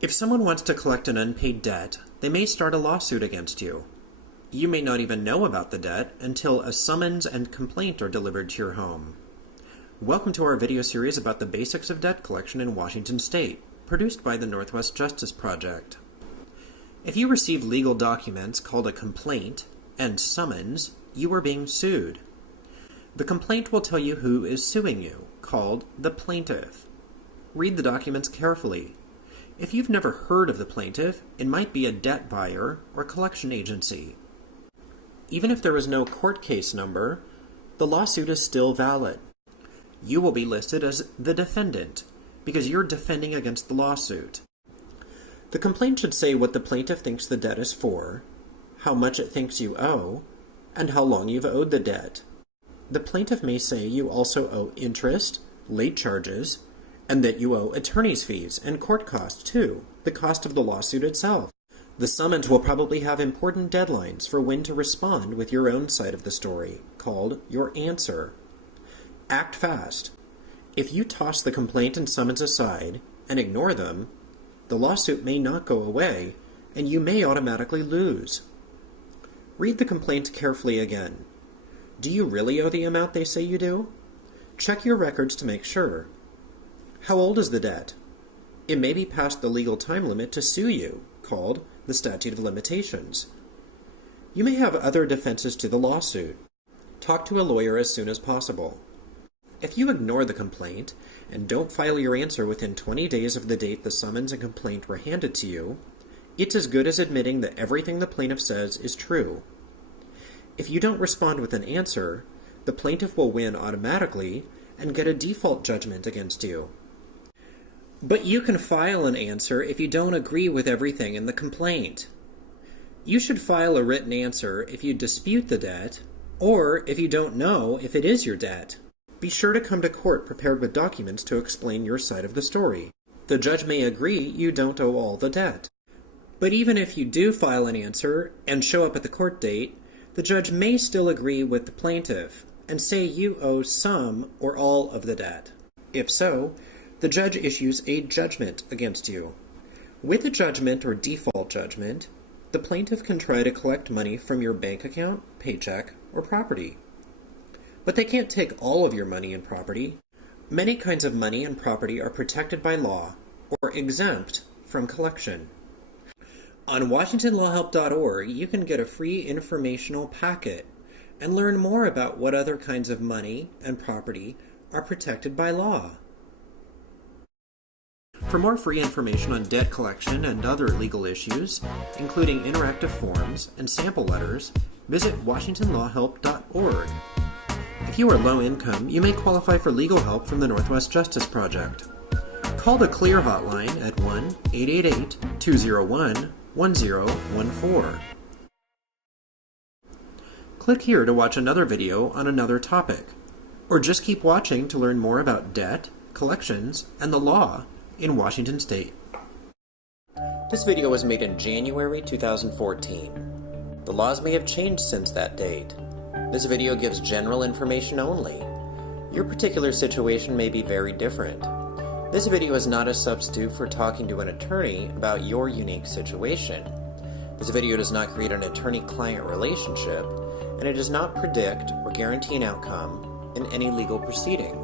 If someone wants to collect an unpaid debt, they may start a lawsuit against you. You may not even know about the debt until a summons and complaint are delivered to your home. Welcome to our video series about the basics of debt collection in Washington State, produced by the Northwest Justice Project. If you receive legal documents called a complaint and summons, you are being sued. The complaint will tell you who is suing you, called the plaintiff. Read the documents carefully. If you've never heard of the plaintiff, it might be a debt buyer or collection agency. Even if there is no court case number, the lawsuit is still valid. You will be listed as the defendant because you're defending against the lawsuit. The complaint should say what the plaintiff thinks the debt is for, how much it thinks you owe, and how long you've owed the debt. The plaintiff may say you also owe interest, late charges, and that you owe attorney's fees and court costs too, the cost of the lawsuit itself. The summons will probably have important deadlines for when to respond with your own side of the story, called your answer. Act fast. If you toss the complaint and summons aside and ignore them, the lawsuit may not go away, and you may automatically lose. Read the complaint carefully again. Do you really owe the amount they say you do? Check your records to make sure. How old is the debt? It may be past the legal time limit to sue you, called the statute of limitations. You may have other defenses to the lawsuit. Talk to a lawyer as soon as possible. If you ignore the complaint and don't file your answer within 20 days of the date the summons and complaint were handed to you, it's as good as admitting that everything the plaintiff says is true. If you don't respond with an answer, the plaintiff will win automatically and get a default judgment against you. But you can file an answer if you don't agree with everything in the complaint. You should file a written answer if you dispute the debt, or if you don't know if it is your debt. Be sure to come to court prepared with documents to explain your side of the story. The judge may agree you don't owe all the debt. But even if you do file an answer and show up at the court date, the judge may still agree with the plaintiff and say you owe some or all of the debt. If so, the judge issues a judgment against you. With a judgment or default judgment, the plaintiff can try to collect money from your bank account, paycheck, or property. But they can't take all of your money and property. Many kinds of money and property are protected by law or exempt from collection. On WashingtonLawHelp.org, you can get a free informational packet and learn more about what other kinds of money and property are protected by law. For more free information on debt collection and other legal issues, including interactive forms and sample letters, visit WashingtonLawHelp.org. If you are low income, you may qualify for legal help from the Northwest Justice Project. Call the CLEAR hotline at 1-888-201-1014. Click here to watch another video on another topic, or just keep watching to learn more about debt, collections, and the law in Washington State. This video was made in January 2014. The laws may have changed since that date. This video gives general information only. Your particular situation may be very different. This video is not a substitute for talking to an attorney about your unique situation. This video does not create an attorney-client relationship, and it does not predict or guarantee an outcome in any legal proceeding.